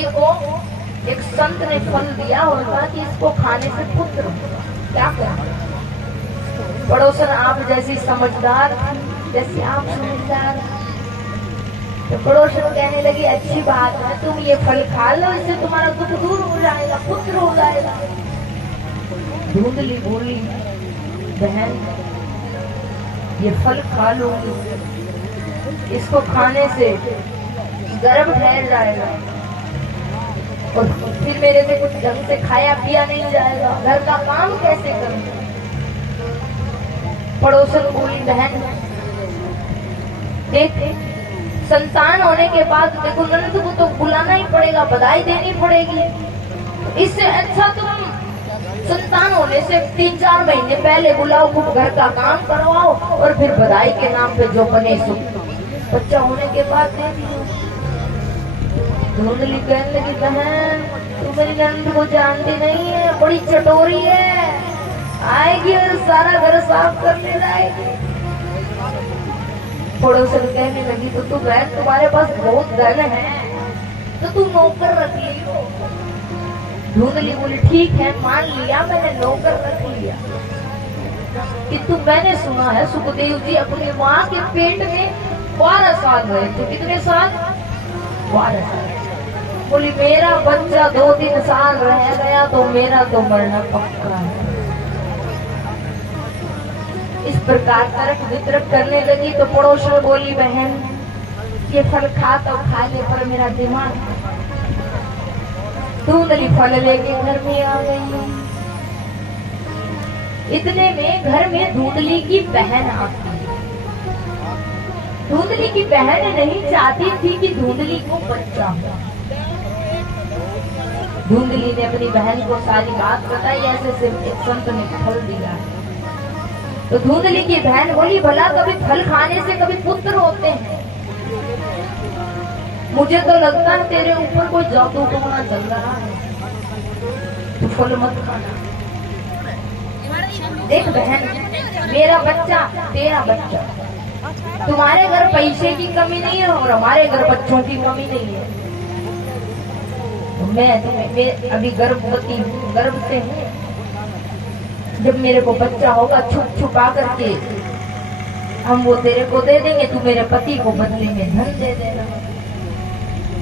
कभी को एक संत ने फल दिया और कहा कि इसको खाने से पुत्र होगा, क्या करें? पड़ोसन आप जैसी समझदार, जैसे आप समझदार, तो पड़ोसन कहने लगी अच्छी बात है, तुम ये फल खा लो, इससे तुम्हारा दुख दूर हो जाएगा, पुत्र हो जाएगा। धुंधली बोली बहन ये फल खा लूंगी, इसको खाने से गर्भ ठहर जाएगा और फिर मेरे से कुछ ढंग से खाया पिया नहीं जाएगा, घर का काम कैसे करूं? पड़ोसन बोली बहन देख, संतान होने के बाद देखो ननद को तो बुलाना ही पड़ेगा, बधाई देनी पड़ेगी, इससे अच्छा तुम संतान होने से 3-4 महीने पहले बुलाओ, खूब घर का काम करवाओ और फिर बधाई के नाम पे जो बने सो बच्चा होने के बाद दे दियो। धुंधली कहने लगी बहन तू मेरी ननद को जानती नहीं है, बड़ी चटोरी है, आएगी और सारा घर साफ कर ले जाएगी। पड़ोसन कहने लगी तो तू बहन तुम्हारे पास बहुत धन है तो तू नौकर रख लियो। धुंधली बोली ठीक है मान लिया, मैंने नौकर रख लिया, किंतु मैंने सुना है सुखदेव जी अपनी माँ के पेट में 12 साल रहे थे। कितने साल? 12 साल। बोली मेरा बच्चा 2-3 साल रह गया तो मेरा तो मरना पक्का है। इस प्रकार तर्क वितर्क करने लगी तो पड़ोसन बोली बहन ये फल खा तो खा ले पर मेरा दिमाग। धुंधली फल लेके घर में आ गई। इतने में घर में धुंधली की बहन आती है। धुंधली की बहन नहीं चाहती थी कि धुंधली को बच्चा हो। धुंधली ने अपनी बहन को सारी बात बताई, ऐसे सिर्फ एक संत ने फल दिया है। तो धुंधली की बहन बोली भला कभी फल खाने से कभी पुत्र होते हैं? मुझे तो लगता है तेरे ऊपर कोई जादू टोना चल रहा है, तू फल मत खाना। देख बहन मेरा बच्चा तेरा बच्चा, तुम्हारे घर पैसे की कमी नहीं है और हमारे घर बच्चों की कमी नहीं है। तो मैं अभी गर्भवती हूँ, गर्भ से हूँ, जब मेरे को बच्चा होगा छुप छुपा करके हम वो तेरे को दे देंगे, तू मेरे पति को बदले में धन दे देना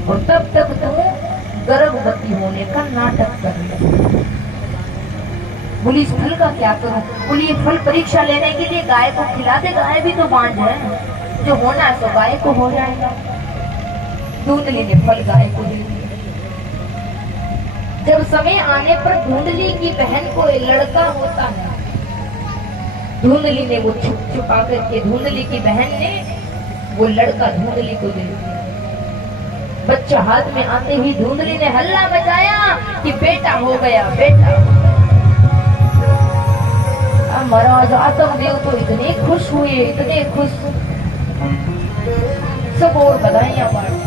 और तब तक तू गर्भवती होने का नाटक कर ले। बोली इस फल का क्या करूं? बोली ये फल परीक्षा लेने के लिए गाय को खिला दे, गाय भी तो बांझ है, जो होना है तो गाय को हो जाएगा। धुंधली ने फल गाय को दे दिया। जब समय आने पर धुंधली की बहन को एक लड़का होता है, धुंधली ने वो छुप छुपा करके धुंधली की बहन ने वो लड़का धुंधली को दे दिया। बच्चा हाथ में आते ही धुंधली ने हल्ला मचाया कि बेटा हो गया, बेटा। अब महाराज आतंकदेव तो इतने खुश हुए, इतने खुश, सब और बधाइयां बांटी।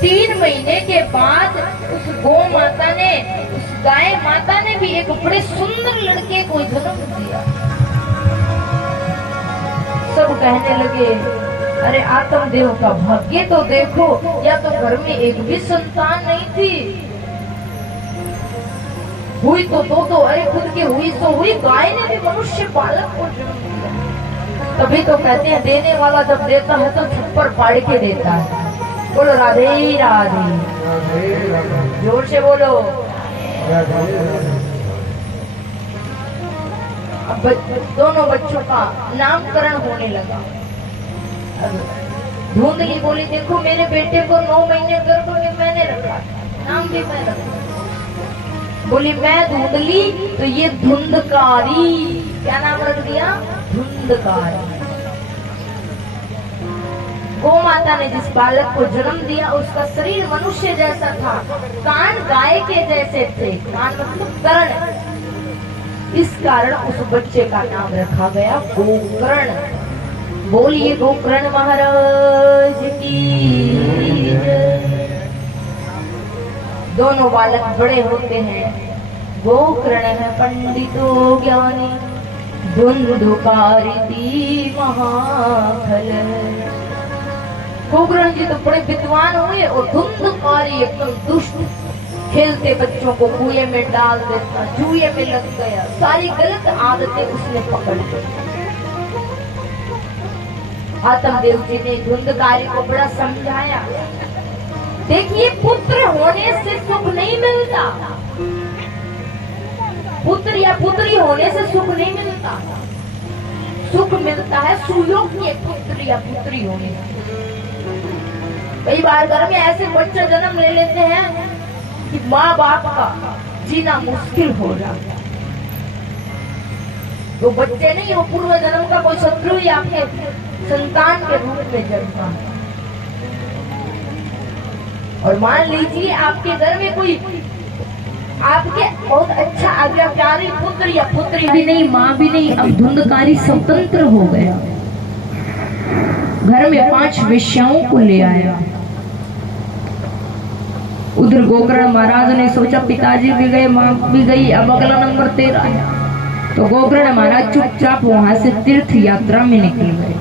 3 महीने के बाद उस गौ माता ने, उस गाय माता ने भी एक बड़े सुंदर लड़के को जन्म दिया। सब कहने लगे अरे आतंकदेव का भाग्य तो देखो, या तो घर में एक भी संतान नहीं थी, हुई तो दो, अरे खुद की हुई तो हुई, गाय ने भी मनुष्य बालक को जन्म दिया। तभी तो कहते हैं देने वाला जब देता है तो छप्पर फाड़ के देता है। बोलो राधे राधे, जोर से बोलो। अब दोनों बच्चों का नामकरण होने लगा। धुंधली बोली देखो मेरे बेटे को 9 महीने गर्भ में मैंने रखा, नाम भी मैं रखा। बोली मैं धुंधली तो ये धुंधकारी, क्या नाम रख दिया? धुंधकारी। गौ माता ने जिस बालक को जन्म दिया उसका शरीर मनुष्य जैसा था, कान गाय के जैसे थे, कान मतलब कर्ण, इस कारण उस बच्चे का नाम रखा गया गोकर्ण। बोलिए गोकर्ण महाराज की। दोनों बालक बड़े होते हैं, गोकर्ण है पंडितो ज्ञानी, धुंधुकारी महाफल। गोकर्ण जी तो बड़े विद्वान हुए और धुंधकारी एकदम दुष्ट, खेलते बच्चों को कुएं में डाल देता, जुए में लग गया, सारी गलत आदतें उसने पकड़ ली। आत्मदेव जी ने धुंधकारी को बड़ा समझाया, देखिए पुत्र होने से सुख नहीं मिलता, पुत्र या पुत्री होने से सुख नहीं मिलता, सुख मिलता है सुयोग्य पुत्र या पुत्री होने से। कई बार घर में ऐसे बच्चे जन्म ले लेते हैं कि माँ बाप का जीना मुश्किल हो जाता है। वो बच्चे नहीं, वो पूर्व जन्म का कोई शत्रु या आपके संतान के रूप में जन्मा है। और मान लीजिए आपके घर में कोई आपके बहुत अच्छा आज्ञाकारी पुत्र या पुत्री भी नहीं, माँ भी नहीं, अब धुंधकारी स्वतंत्र हो गया, घर में 5 वेश्याओं को ले आया। उधर गोकर्ण महाराज ने सोचा पिताजी भी गए, माँ भी गई, अब अगला नंबर 13 है। तो गोकर्ण महाराज चुपचाप वहां से तीर्थ यात्रा में निकल गए।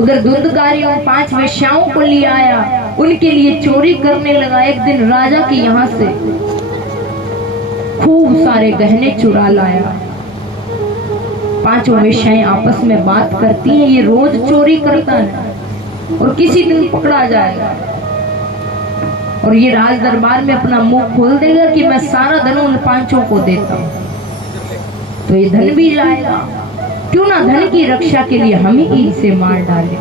उधर धुंधकारी उन 5 वेश्याओं को ले आया, उनके लिए चोरी करने लगा। एक दिन राजा के यहाँ से खूब सारे गहने चुरा लाया। 5 वेश्याएं आपस में बात करती हैं, ये रोज चोरी करता है और किसी दिन पकड़ा जाएगा और ये राज दरबार में अपना मुंह खोल देगा कि मैं सारा धन उन 5 को देता हूँ, तो ये धन भी जाएगा। क्यों ना धन की रक्षा के लिए हम ही इसे मार डालें।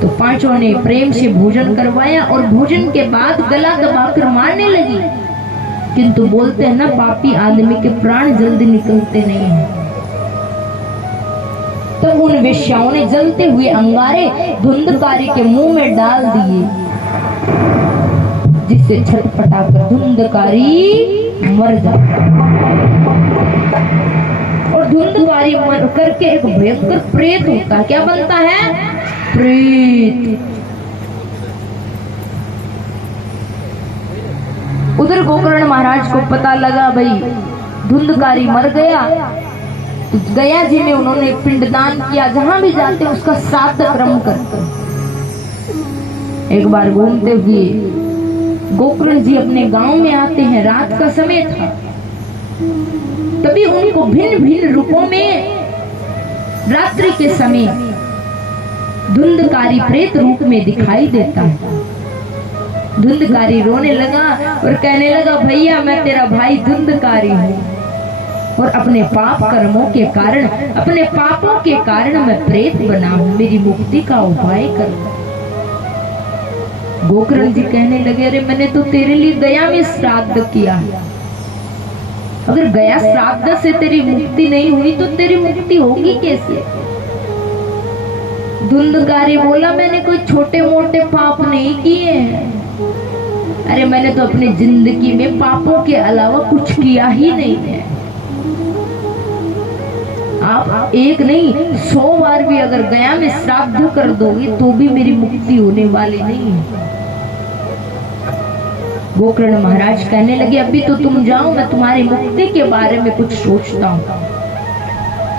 तो 5 ने प्रेम से भोजन करवाया और भोजन के बाद गला दबाकर मारने लगी, किंतु बोलते हैं ना पापी आदमी के प्राण जल्दी निकलते नहीं हैं। तो उन वेश्याओं ने जलते हुए अंगारे धुंधकारी के मुंह में डाल दिए, जिससे छटपटाकर धुंधकारी मर जाता और धुंधकारी मर करके एक भयंकर प्रेत होता है। क्या बनता है? प्रेत। उधर गोकर्ण महाराज को पता लगा भाई धुंधकारी मर गया, तो गया जी में उन्होंने पिंडदान किया। जहां भी जाते उसका श्राद्ध क्रम करते। एक बार घूमते हुए गोकर्ण जी अपने गांव में आते हैं, रात का समय था, तभी उनको भिन्न भिन्न रूपों में रात्रि के समय धुंधकारी प्रेत रूप में दिखाई देता है। धुंधकारी रोने लगा और कहने लगा, भैया मैं तेरा भाई धुंधकारी हूँ और अपने पाप कर्मों के कारण, अपने पापों के कारण मैं प्रेत बना हूँ, मेरी मुक्ति का उपाय करो। गोकर्ण जी कहने लगे, अरे मैंने तो तेरे लिए गया में श्राद्ध किया, अगर गया श्राद्ध से तेरी मुक्ति नहीं हुई तो तेरी मुक्ति होगी कैसे? धुंधकारी बोला, मैंने कोई छोटे मोटे पाप नहीं किए हैं, अरे मैंने तो अपनी जिंदगी में पापों के अलावा कुछ किया ही नहीं है। आप एक नहीं 100 बार भी अगर गया में श्राद्ध कर दोगे तो भी मेरी मुक्ति होने वाली नहीं है। गोकर्ण महाराज कहने लगे, अभी तो तुम जाओ, मैं तुम्हारी मुक्ति के बारे में कुछ सोचता हूँ।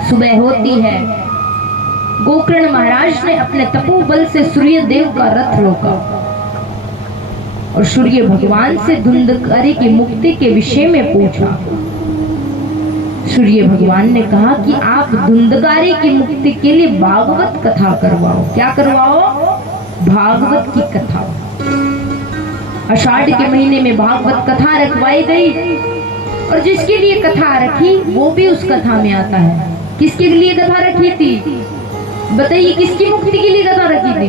सुबह होती है, गोकर्ण महाराज ने अपने तपोबल से सूर्य देव का रथ रोका और सूर्य भगवान से धुंधकारी की मुक्ति के विषय में पूछा। सूर्य भगवान ने कहा कि आप धुंधकारी की मुक्ति के लिए भागवत कथा करवाओ। क्या करवाओ? भागवत की कथा। आषाढ़ के महीने में भागवत कथा रखवाई गई और जिसके लिए कथा रखी वो भी उस कथा में आता है। किसके लिए कथा रखी थी? बताइए, किसकी मुक्ति के लिए कथा रखी थी?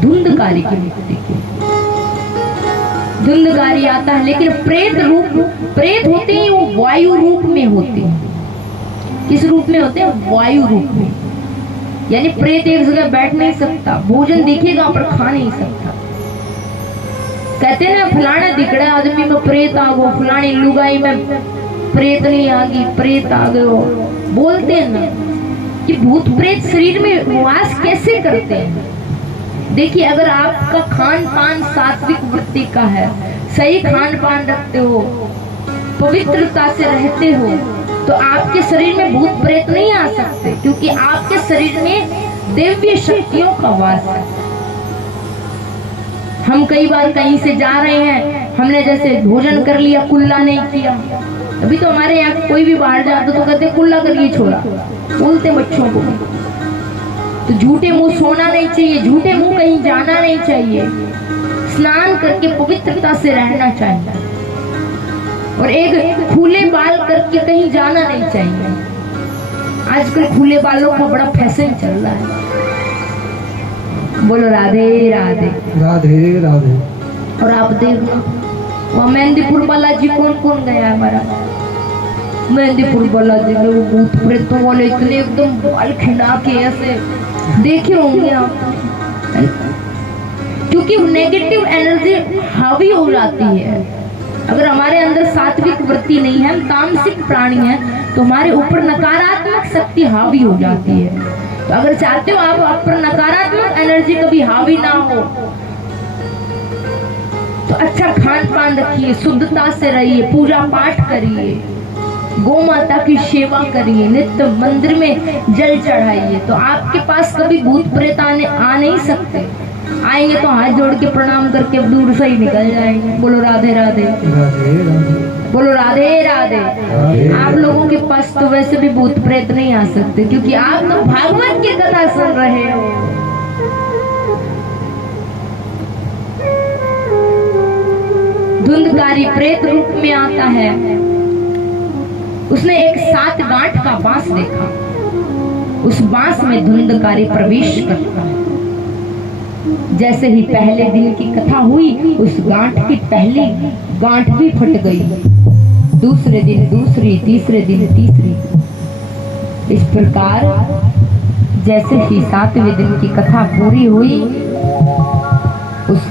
धुंधकारी की मुक्ति की। धुंधकारी आता है, लेकिन प्रेत होते हैं, वो वायु रूप में होते हैं। किस रूप में होते हैं? वायु रूप में। यानी प्रेत एक जगह बैठ नहीं सकता, भोजन दिखेगा पर खा नहीं सकता। कहते हैं ना, फलाना दिखड़ा आदमी में प्रेत आ गो, फलानी लुगाई में प्रेत नहीं आ गई, प्रेत आ गयो। बोलते हैं ना कि भूत प्रेत शरीर में वास कैसे करते हैं। देखिए, अगर आपका खान पान सात्विक वृत्ति का है, सही खान पान रखते हो, पवित्रता से रहते हो, तो आपके शरीर में भूत प्रेत नहीं आ सकते, क्योंकि आपके शरीर में दिव्य शक्तियों का वास है। हम कई बार कहीं से जा रहे हैं, हमने जैसे भोजन कर लिया, कुल्ला नहीं किया। अभी तो हमारे यहाँ कोई भी बाहर जाता तो कहते कुल्ला करिए छोरा, बोलते बच्चों को। तो झूठे मुंह सोना नहीं चाहिए, झूठे मुंह कहीं जाना नहीं चाहिए, स्नान करके पवित्रता से रहना चाहिए और एक खुले बाल करके कहीं जाना नहीं चाहिए। आजकल खुले बालों का बड़ा फैशन चल रहा है। बोलो राधे राधे राधे राधे। और आप देखो वहाँ मेहंदीपुर बालाजी कौन कौन गया है हमारा? मेहंदीपुर बालाजी में वो भूत प्रेतों वाले इतने एकदम बाल खिला के ऐसे देखे होंगे आप, क्योंकि नेगेटिव एनर्जी हावी हो जाती है। अगर हमारे अंदर सात्विक वृत्ति नहीं है, हम तामसिक प्राणी हैं, तो हमारे ऊपर नकारात्मक शक्ति हावी हो जाती है। तो अगर चाहते हो आप पर नकारात्मक एनर्जी कभी हावी ना हो, तो अच्छा खान पान रखिए, शुद्धता से रहिए, पूजा पाठ करिए, गौ माता की सेवा करिए, नित्य मंदिर में जल चढ़ाइए, तो आपके पास कभी भूत प्रेत आ नहीं सकते। आएंगे तो हाथ जोड़ के प्रणाम करके दूर से ही निकल जाएंगे। बोलो राधे राधे, बोलो राधे राधे। आप लोगों के पास तो वैसे भी भूत प्रेत नहीं आ सकते, क्योंकि आप तो भागवत की कथा सुन रहे हो। धुंधकारी प्रेत रूप में आता है। उसने एक 7 गांठ का बांस देखा, उस बांस में धुंधकारी प्रवेश करता है। जैसे ही पहले दिन की कथा हुई, उस गांठ की पहली गांठ भी फट गई, दूसरे दिन दूसरी, तीसरे दिन तीसरी। इस प्रकार जैसे ही 7वें दिन की कथा पूरी हुई, उस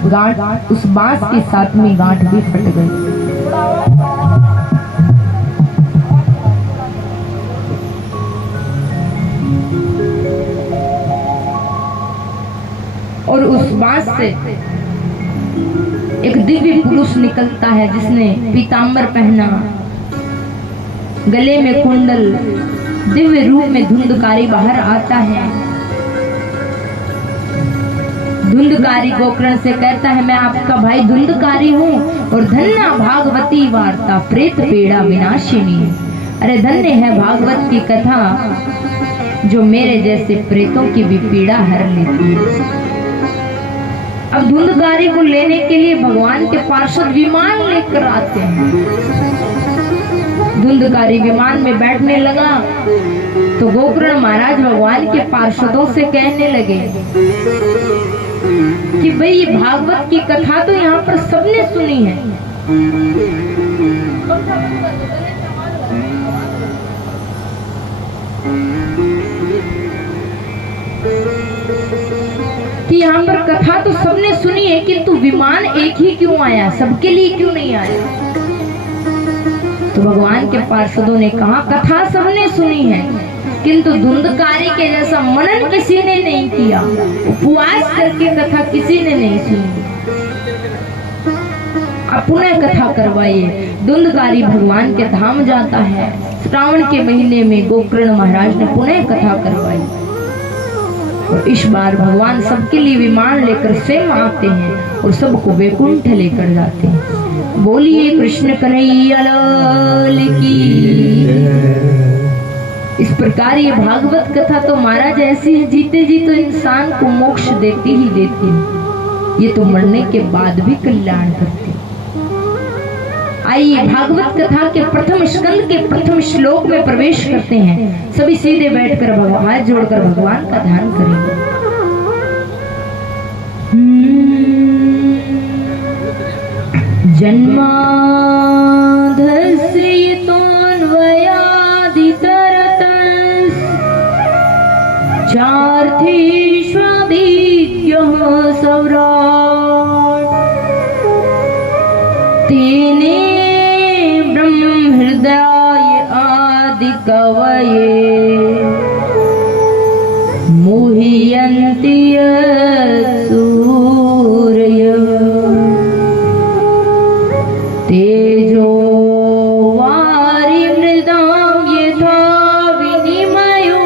बांस की 7वीं गांठ भी फट गई। और उस बांस से एक दिव्य पुरुष निकलता है, जिसने पीतांबर पहना, गले में कुंडल, दिव्य रूप में धुंधकारी बाहर आता है। धुंधकारी गोकर्ण से कहता है, मैं आपका भाई धुंधकारी हूँ और धन्य भागवती वार्ता प्रेत पीड़ा विनाशिनी। अरे धन्य है भागवत की कथा, जो मेरे जैसे प्रेतों की भी पीड़ा हर लेती है। अब धुंधकारी को लेने के लिए भगवान के पार्षद विमान लेकर आते हैं। धुंधकारी विमान में बैठने लगा तो गोकर्ण महाराज भगवान के पार्षदों से कहने लगे कि भाई ये भागवत की कथा तो यहाँ पर सबने सुनी है, कि यहाँ पर कथा तो सबने सुनी है, किंतु विमान एक ही क्यों आया, सबके लिए क्यों नहीं आया? तो भगवान के पार्षदों ने कहा, कथा सबने सुनी है, किंतु धुंधकारी के जैसा मनन किसी ने नहीं किया, उपवास करके कथा किसी ने नहीं सुनी। अब पुनः कथा करवाइए। धुंधकारी भगवान के धाम जाता है। श्रावण के महीने में गोकर्ण महाराज ने पुनः कथा करवाई और इस बार भगवान सबके लिए विमान लेकर स्वयं आते हैं और सबको वैकुंठ लेकर जाते हैं। बोलिए कृष्ण कन्हैया लाल की। इस प्रकार ये भागवत कथा तो महाराज ऐसी है, जीते जी तो इंसान को मोक्ष देती ही देती है, ये तो मरने के बाद भी कल्याण करती है। आइए भागवत कथा के प्रथम स्कंद के प्रथम श्लोक में प्रवेश करते हैं। सभी सीधे बैठकर हाथ जोड़कर भगवान का ध्यान करेंगे। जन्माधस्यतोऽन्वयादितरतश्चार्थीष्वदिव्यः सौराट् तेने ब्रह्महृदाय आदिकवये मुह्यन्ति सूरयः तेजो वारिमृदां यथा विनिमयो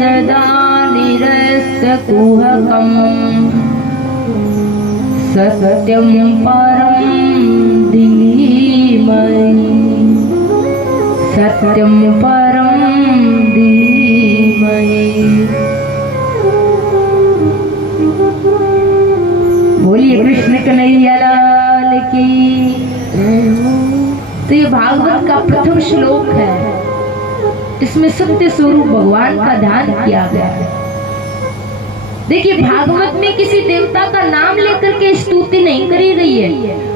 सदा निरस्तकुहकम् सत्यं परं धीमहि सत्यं परं धीमहि। बोलिए कृष्ण कन्हैया लाल की। तो ये भागवत का प्रथम श्लोक है। इसमें सत्य स्वरूप भगवान का ध्यान किया गया है। देखिए भागवत में किसी देवता का नाम लेकर के स्तुति नहीं करी गई है।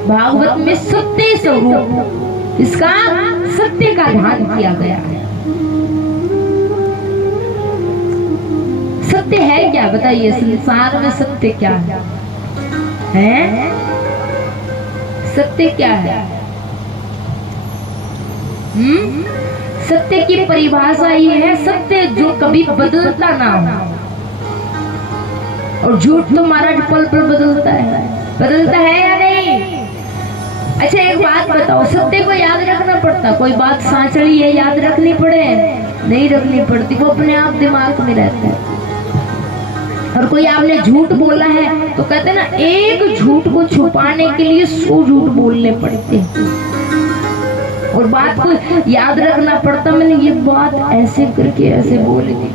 भागवत में सत्य स्वरूप इसका सत्य का ध्यान किया गया है। सत्य है क्या बताइए, संसार में सत्य क्या है? सत्य क्या है? सत्य की परिभाषा ये है, सत्य जो कभी बदलता ना हो। और झूठ तो महाराज पल पल बदलता है या नहीं? अच्छा एक बात बताओ, सत्य को याद रखना पड़ता? कोई बात सांचड़ी है, याद रखनी पड़े? नहीं रखनी पड़ती, वो अपने आप दिमाग में रहता है। और कोई आपने झूठ बोला है तो कहते हैं ना, एक झूठ को छुपाने के लिए 100 झूठ बोलने पड़ते हैं। और बात को याद रखना पड़ता, मैंने ये बात ऐसे करके ऐसे बोल दी।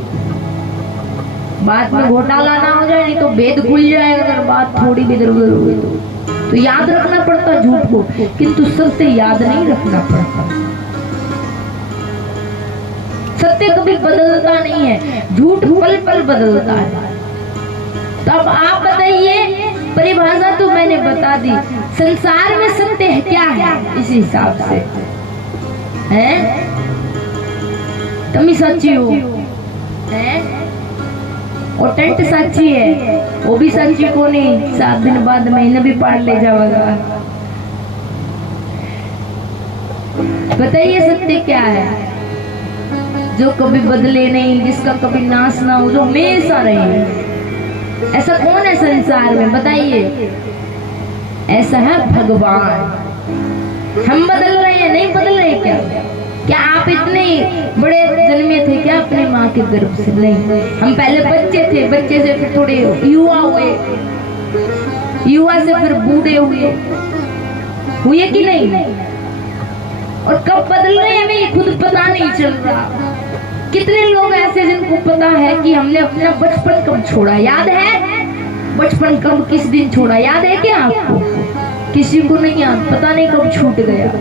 बात में घोटाला ना हो जाए, नहीं तो भेद खुल जाएगा अगर बात थोड़ी भी इधर उधर हुई तो याद रखना पड़ता झूठ को, किंतु सत्य याद नहीं रखना पड़ता। सत्य कभी बदलता नहीं है, झूठ पल पल बदलता है। तो अब आप बताइए, परिभाषा तो मैंने बता दी, संसार में सत्य है क्या है इस हिसाब से? है तुम सच्ची हो है? और टेंट सच्ची है, वो भी सच्ची को नहीं, 7 दिन बाद महीने भी पार ले जाएगा। बताइए सत्य क्या है? जो कभी बदले नहीं, जिसका कभी नाश ना हो, जो हमेशा रहे। ऐसा कौन है संसार में बताइए? ऐसा है भगवान। हम बदल रहे हैं? नहीं बदल रहे। क्या आप इतने बड़े जन्मे थे क्या अपने माँ के गर्भ से? नहीं, हम पहले बच्चे थे, बच्चे से फिर थोड़े युवा हुए, युवा से फिर बूढ़े हुए कि नहीं? और कब बदल रहे हैं हमें खुद पता नहीं चल रहा। कितने लोग ऐसे जिनको पता है कि हमने अपना बचपन कब छोड़ा? याद है बचपन कब किस दिन छोड़ा? याद है क्या आपको? किसी को नहीं याद, पता नहीं कब छूट गया।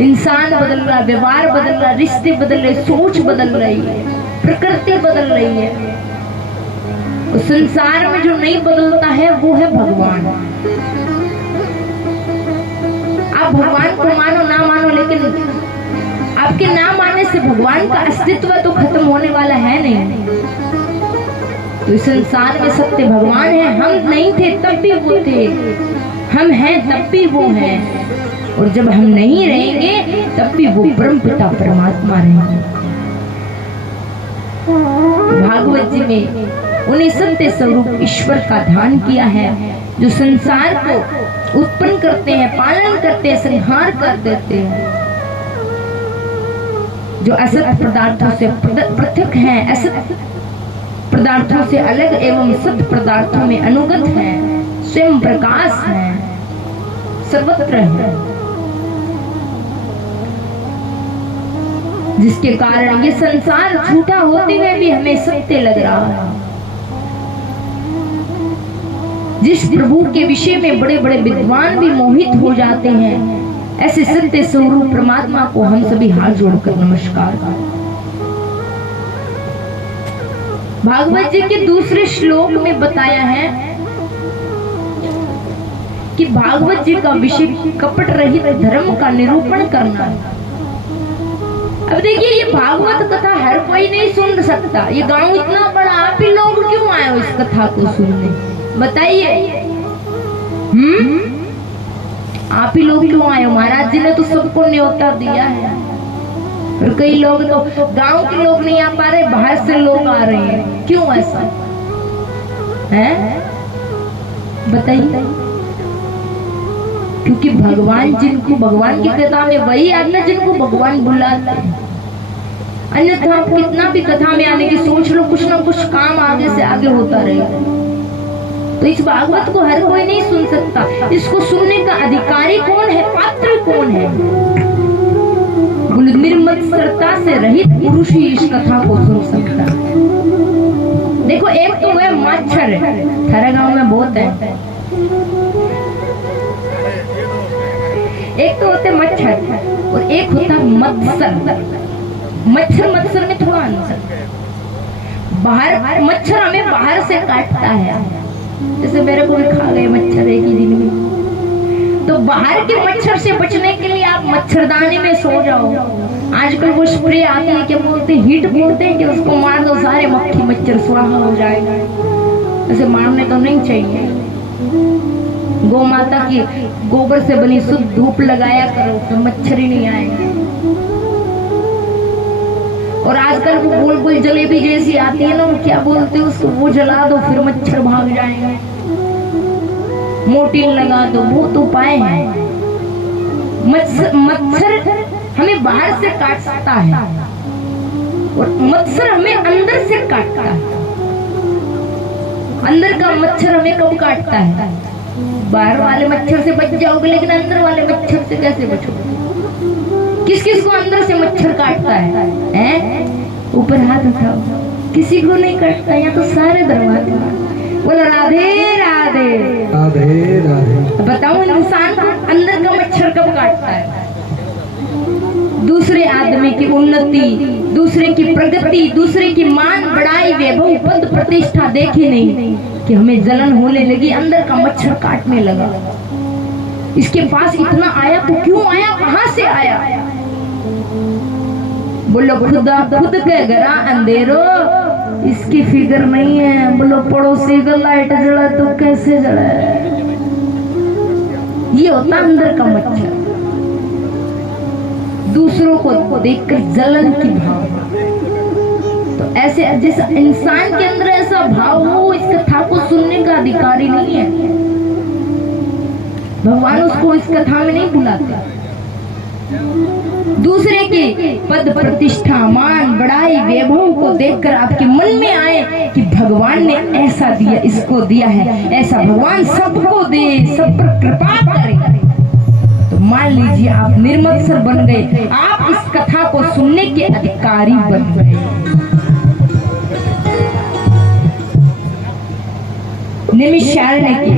इंसान बदल रहा, व्यवहार बदल रहा, रिश्ते बदल रहे, सोच बदल रही है, प्रकृति बदल रही है। और संसार में जो नहीं बदलता है वो है भगवान। आप भगवान को मानो ना मानो, लेकिन आपके ना मानने से भगवान का अस्तित्व तो खत्म होने वाला है नहीं। तो इस संसार में सत्य भगवान है। हम नहीं थे तब भी वो थे, हम हैं तब भी वो हैं, और जब हम नहीं रहेंगे तब भी वो परम पिता परमात्मा रहेंगे। भागवत जी में उन्हें सत्य स्वरूप ईश्वर का ध्यान किया है, जो संसार को उत्पन्न करते हैं, पालन करते हैं, संहार कर देते हैं, जो असत पदार्थों से पृथक हैं, असत पदार्थों से अलग एवं सत पदार्थों में अनुगत हैं, स्वयं प्रकाश हैं, सर्वत्र हैं, जिसके कारण ये संसार झूठा होते हुए भी हमें सत्य लग रहा है। जिस प्रभु के विषय में बड़े बड़े विद्वान भी मोहित हो जाते हैं, ऐसे सत्य स्वरूप परमात्मा को हम सभी हाथ जोड़कर नमस्कार करते हैं। भागवत जी के दूसरे श्लोक में बताया है कि भागवत जी का विषय कपट रहित धर्म का निरूपण करना है। अब देखिए, ये भागवत कथा हर कोई नहीं सुन सकता। ये गांव इतना बड़ा, आप ही लोग क्यों आए हो इस कथा को सुनने? बताइए। आप ही लोग क्यों आए हो? महाराज जी ने तो सबको न्योता दिया है, और कई लोग तो गांव के लोग नहीं आ पा रहे, बाहर से लोग आ रहे हैं। क्यों ऐसा है बताइए? क्योंकि भगवान जिनको, भगवान की कथा में वही आता जिनको भगवान बुलाते हैं। अन्यथा आप कितना भी कथा में आने की सोच लो, कुछ ना कुछ काम आगे से आगे होता रहेगा। तो इस भागवत को हर कोई नहीं सुन सकता। इसको सुनने का अधिकारी कौन है, पात्र कौन है? निर्मत्सरता से रहित पुरुष ही इस कथा को सुन सकता है। देखो, एक तो है मच्छर, थारे गांव में बहुत है। एक तो होते मच्छर और एक होता मत्सर। मच्छर में थोड़ा अंतर। बाहर मच्छर हमें बाहर से काटता है, जैसे मेरे को भी खा गए मच्छर एक ही दिन में। तो बाहर के मच्छर से बचने के लिए आप मच्छरदानी में सो जाओ। आजकल वो स्प्रे आती है, क्या बोलते हैं, हीट बोलते हैं, कि उसको मार दो सारे मक्खी मच्छर स्वाहा हो जाएगा। ऐसे मारने तो नहीं चाहिए। गौ माता की गोबर से बनी शुद्ध धूप लगाया करो, तो मच्छर ही नहीं आएगा। और आजकल वो गोल गोल जलेबी जैसी आती है ना, क्या बोलते हैं उसको, वो जला दो, फिर मच्छर भाग जाएंगे। मोटिन लगा दो, बहुत उपाय है। मच्छर हमें बाहर से काट सकता है और मच्छर हमें अंदर से काटता है। अंदर का मच्छर हमें कब काटता है? बाहर वाले मच्छर से बच जाओगे, लेकिन अंदर वाले मच्छर से कैसे बचोगे? किस किस को अंदर से मच्छर काटता है? ऊपर हाथ उठाओ। किसी को नहीं काटता, या तो सारे दरवाजे। बोलो राधे राधे राधे राधे। बताओ, इंसान को अंदर का मच्छर कब काटता है? दूसरे आदमी की उन्नति, दूसरे की प्रगति, दूसरे की मान बढ़ाई, वैभव, पद प्रतिष्ठा देखी नहीं कि हमें जलन होने लगी, अंदर का मच्छर काटने लगा। इसके पास इतना आया तो क्यों आया, कहां से आया? बोलो खुदा खुद के घरा अंधेरो, इसकी फिक्र नहीं है। बोलो पड़ोसी का लाइट जला तो कैसे जला? ये होता अंदर का मच्छर, दूसरों को देखकर जलन की भावना। तो ऐसे जिस इंसान के अंदर ऐसा भाव हो, इस कथा को सुनने का अधिकारी नहीं है। भगवान उसको इस कथा में नहीं बुलाते। दूसरे के पद प्रतिष्ठा, मान बढ़ाई, वैभव को देखकर आपके मन में आए कि भगवान ने ऐसा दिया, इसको दिया है, ऐसा भगवान सबको दे, सब पर कृपा करे, तो मान लीजिए आप निर्मत्सर बन गए, आप इस कथा को सुनने के अधिकारी बन गए। नैमिषारण्य की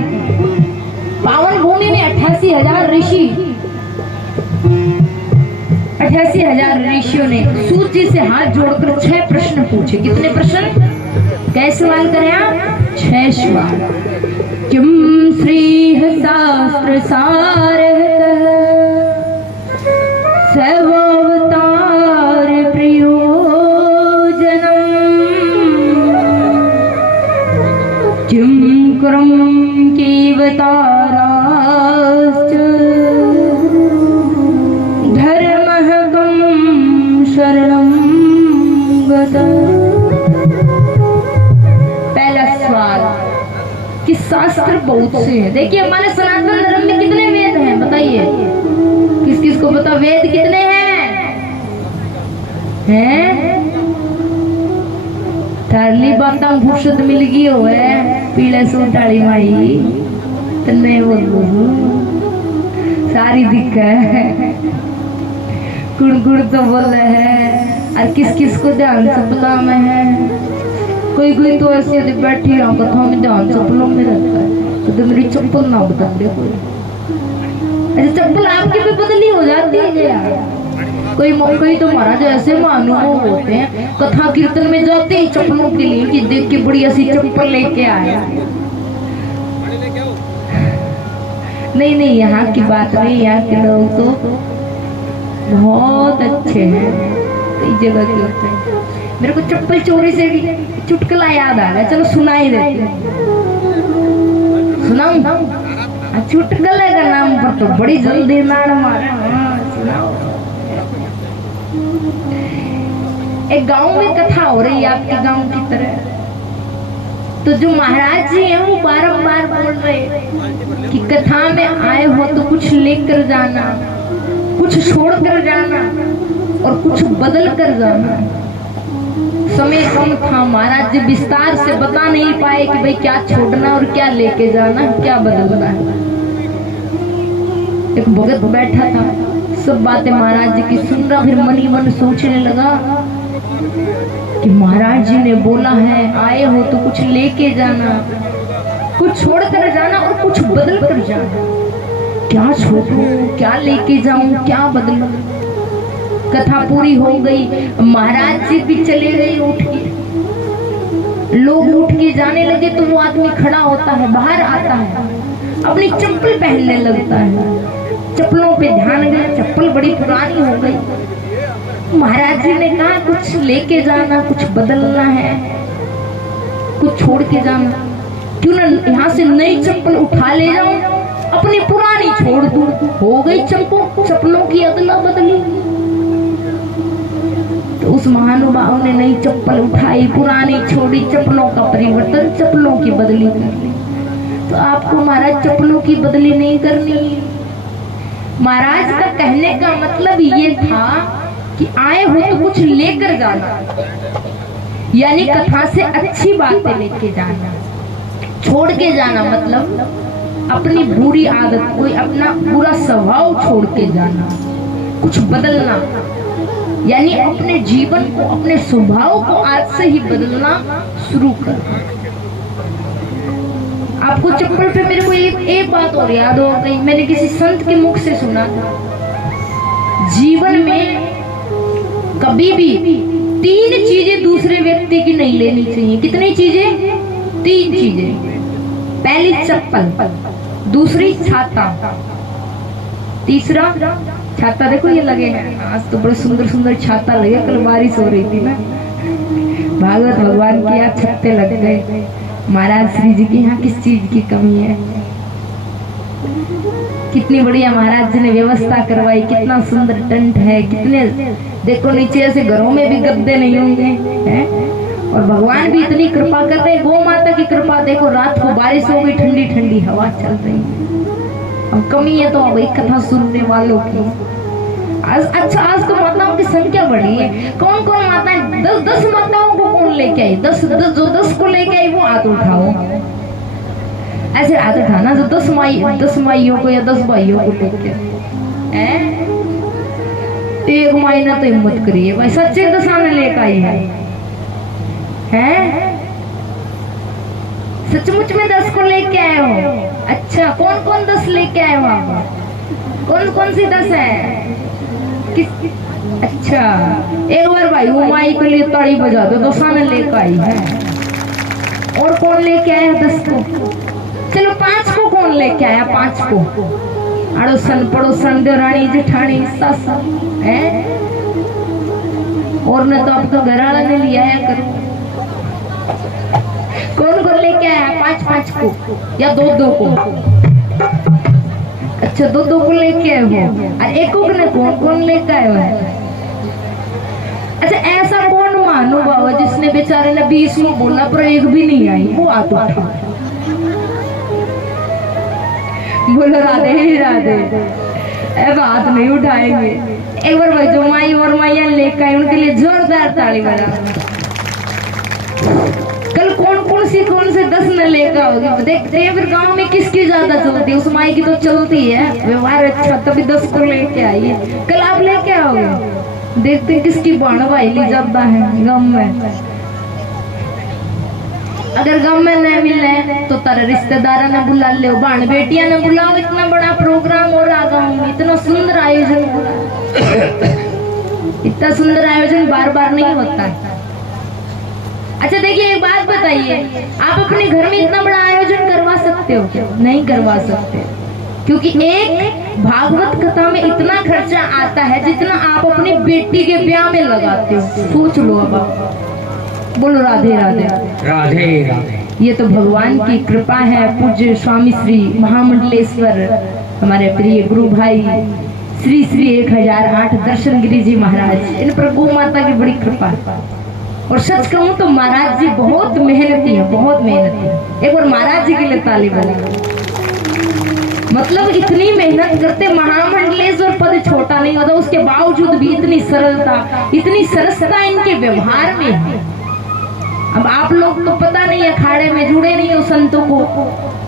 पावन भूमि में 88,000 ऋषि, 88,000 ऋषियों ने सूत जी से हाथ जोड़कर 6 प्रश्न पूछे। कितने प्रश्न? कैसे सवाल करें आप? 6 सवाल। किम श्री शास्त्र सार सर्वावतार प्रयोजनम, किम क्रम कीवताराश्च धर्मः कं शरणं गतः। पहला सवाल कि शास्त्र बहुत से हैं। देखिए, हमारे सनातन धर्म में कितने वेद हैं बताइए? किस किस को पता वेद कितने हैं? थारली बात फुर्सत मिल गई हो पीले सूट वाली माई तन्ने बोलो सारी दिक्कत है, कुड़ तो बोल रहे हैं। और किस किस को ध्यान सपना में है? कोई तो ऐसे बैठी रहा कथा में ध्यान सपनों में रहता है। तो मेरी चप्पल ना बता दे कोई, अरे चप्पल आपकी भी बदली हो जाती है यार। कोई तो महाराज ऐसे महानुभव होते हैं, कथा कीर्तन में जाते ही चप्पलों के लिए कि देख के बढ़िया सी चप्पल लेके आया। नहीं, यहाँ की बात नहीं, यहाँ के लोग तो बहुत अच्छे हैं, कई जगह के होते हैं। मेरे को चप्पल चोरी से चुटकुला याद आ रहा, चलो सुनाई देते। सुनाऊं? चुटकुले का नाम पर तो बड़ी जल्दी मार मारा। सुनाओ। एक गांव में कथा हो रही है आपके गांव की तरह। तो जो महाराज जी हैं वो बारंबार बोल रहे कि कथा में आए हो तो कुछ लेकर जाना, कुछ छोड़ कर जाना और कुछ बदल कर जाना। समय कम था, महाराज जी विस्तार से बता नहीं पाए कि भाई क्या छोड़ना और क्या लेके जाना, क्या बदलना है। एक भगत बैठा था, सब बातें महाराज जी की सुन रहा, फिर मन ही मन सोचने लगा कि महाराज जी ने बोला है आए हो तो कुछ लेके जाना, कुछ छोड़ कर जाना और कुछ बदल कर जाना। क्या छोड़ूं, क्या लेके जाऊं, क्या बदलूं। कथा पूरी हो गई, महाराज जी भी चले गए उठ के। लोग उठ के जाने लगे तो वो आदमी खड़ा होता है, बाहर आता है, अपनी चप्पल पहनने लगता है। चप्पलों पे ध्यान गया, चप्पल बड़ी पुरानी हो गई। महाराज जी ने कहा कुछ लेके जाना, कुछ बदलना है, कुछ छोड़ के जाना। क्यों ना यहाँ से नई चप्पल उठा ले जाऊं, अपनी पुरानी छोड़ दूं। हो गई चप्पलों की अदला बदली। तो उस महानुभाव ने नई चप्पल उठाई, पुरानी छोड़ी, चप्पलों का परिवर्तन, चप्पलों की बदली करनी। तो आपको महाराज चप्पलों की बदली नहीं करनी। महाराज का कहने का मतलब ये था कि आए हो तो कुछ लेकर जाना, यानी कथा से अच्छी बातें लेके जाना। छोड़ के जाना मतलब अपनी बुरी आदत, कोई अपना बुरा स्वभाव छोड़ के जाना, कुछ बदलना, यानी अपने जीवन को, अपने स्वभाव को आज से ही बदलना शुरू करना। आपको चप्पल पे मेरे को एक बात और याद हो गई, मैंने किसी संत के मुख से सुना था, जीवन में कभी भी 3 चीजें दूसरे व्यक्ति की नहीं लेनी चाहिए। कितनी चीजें? 3 चीजें। पहली चप्पल, दूसरी छाता, तीसरा छाता। देखो ये लगे हैं, आज तो बड़े सुंदर सुंदर छाता लगे, कल बारिश हो रही थी ना, भागवत भगवान के यहाँ छत्ते लग गए। महाराज श्री जी के यहाँ किस चीज की कमी है? कितनी बढ़िया महाराज जी ने व्यवस्था करवाई, कितना सुंदर टेंट है, कितने देखो नीचे ऐसे घरों में भी गद्दे नहीं होंगे हैं? और भगवान भी इतनी कृपा कर रहे हैं, गौ माता की कृपा। देखो रात को बारिश हो गई, ठंडी ठंडी हवा चल रही है। अब कमी है तो अब एक कथा सुनने वालों की। अच्छा आज तो माताओं की संख्या बढ़ी है। कौन कौन माताएं? 10 माताओं को कौन लेके आई? 10 को लेके आई वो हाथ उठाओ। ऐसे हाथ उठाना जो 10 माइयों को या 10 भाइयों को लेके एक माई ने तो हिम्मत करी है भाई, सच्चे 10 ने लेकर आई है? सचमुच में 10 को लेके आए हो? अच्छा कौन कौन 10 लेके आए हो आप? कौन कौन सी 10 है? अच्छा एक बार भाई वो माई के लिए ताड़ी बजा दो, 10 ने लेकर आई है। और कौन लेके आया 10 को? चलो 5 को कौन लेके आया? 5 को अड़ोसन पड़ोसन देवरानी जेठानी सास है। और न तो आपका घर वाला ने लिया है करो। कौन कौन लेके आया? 5 को या 2 को? अच्छा 2 को लेके आए हो। और एक ने कौन लेके आए हो? अच्छा ऐसा कौन महानुभाव है जिसने बेचारे ने 20 में बोला पर एक भी नहीं आई? वो हाथ उठा। बोलो राधे राधे। अब हाथ नहीं उठाएंगे। एक बार भाई जो माई और माइया लेकर आए उनके लिए जोरदार ताली बजा। कल कौन से 10 न लेकर आओगे? देखते हैं फिर गांव में किसकी ज्यादा चलती है। उस माई की तो चलती है व्यवहार अच्छा, तभी 10 को लेके आई है। कल आप लेके आओगे, देखते हैं किसकी बाण भाईली ज्यादा है गांव में। अगर गांव में नहीं मिलने तो तारे रिश्तेदार ने बुला ले, बाण बेटिया ने बुलाओ। इतना बड़ा प्रोग्राम हो रहा गांव में, इतना सुंदर आयोजन हो रहा। इतना सुंदर आयोजन बार बार नहीं होता। अच्छा देखिए एक बात बताइए, आप अपने घर में इतना बड़ा आयोजन करवा सकते हो क्या? नहीं करवा सकते, क्योंकि एक भागवत कथा में इतना खर्चा आता है जितना आप अपनी बेटी के ब्याह में लगाते हो। सोच लो अब आप। बोलो राधे राधे राधे राधे। ये तो भगवान की कृपा है। पूज्य स्वामी श्री महामंडलेश्वर हमारे प्रिय गुरु भाई श्री 1008 दर्शन गिरी जी महाराज, इन पर गौ माता की बड़ी कृपा है। और सच कहूं तो महाराज जी बहुत मेहनती है, बहुत मेहनती है। एक बार महाराज जी के लिए ताली बजा। मतलब इतनी मेहनत करते, महामंडलेश्वर पद छोटा नहीं होता, उसके बावजूद भी इतनी सरलता, इतनी सरसता इनके व्यवहार में है। अब आप लोग तो पता नहीं, अखाड़े में जुड़े नहीं हो, संतों को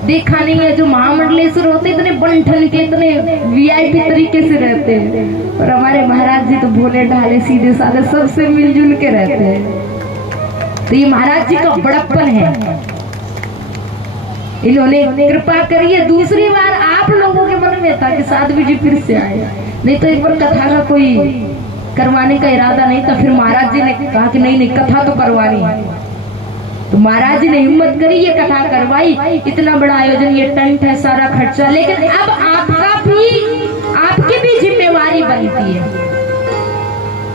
देखा नहीं है। जो महामंडलेश्वर होते इतने बंठन के, इतने वीआईपी तरीके से रहते हैं, और हमारे महाराज जी तो भोले ढाले सीधे साधे सबसे मिलजुल के रहते हैं। तो ये महाराज जी का बड़प्पन है, इन्होंने कृपा करिए। दूसरी बार आप लोगों के मन में था कि साध्वी जी फिर से आए, नहीं तो एक बार कथा का कोई करवाने का इरादा नहीं था। फिर महाराज जी ने कहा कि नहीं नहीं, कथा तो करवानी है। तो महाराज जी ने हिम्मत करी, ये कथा करवाई। इतना बड़ा आयोजन, ये टेंट है, सारा खर्चा, लेकिन अब आपकी भी जिम्मेवारी बनती है।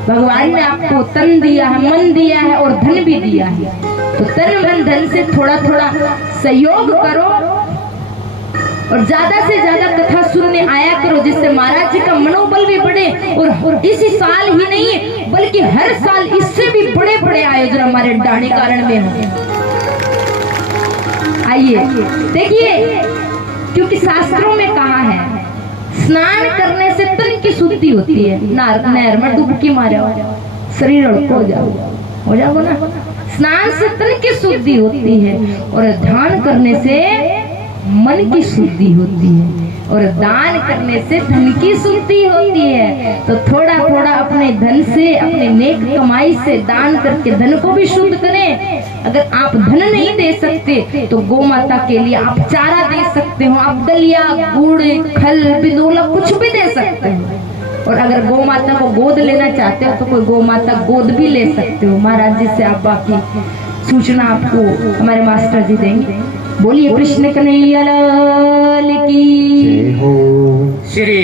भगवान ने आपको तन दिया है, मन दिया है और धन भी दिया है, तो तन मन धन से थोड़ा थोड़ा सहयोग करो और ज्यादा से ज्यादा कथा सुनने आया करो, जिससे महाराज जी का मनोबल भी बढ़े। और इसी साल ही नहीं बल्कि हर साल इससे भी बड़े बड़े आयोजन हमारे डाणी कारण में होंगे। आइए देखिए, क्योंकि शास्त्रों में कहा है स्नान करने से तन की शुद्धि होती है। नहर में डुबकी मारे शरीर हो जाओ ना। स्नान से तन की शुद्धि होती है और ध्यान करने से मन की शुद्धि होती है और दान करने से धन की शुद्धि होती है। तो थोड़ा थोड़ा अपने धन से, अपने नेक कमाई से दान करके धन को भी शुद्ध करें। अगर आप धन नहीं दे सकते तो गौ माता के लिए आप चारा दे सकते हो, आप दलिया, गुड़, खल, बिदोला कुछ भी दे सकते हो। और अगर गौ माता को गोद लेना चाहते हो तो कोई गौ माता गोद भी ले सकते हो। महाराज जी से आप बाकी सूचना आपको हमारे मास्टर जी देंगे। बोलिए कृष्ण कन्हैया लाल की जय हो। श्री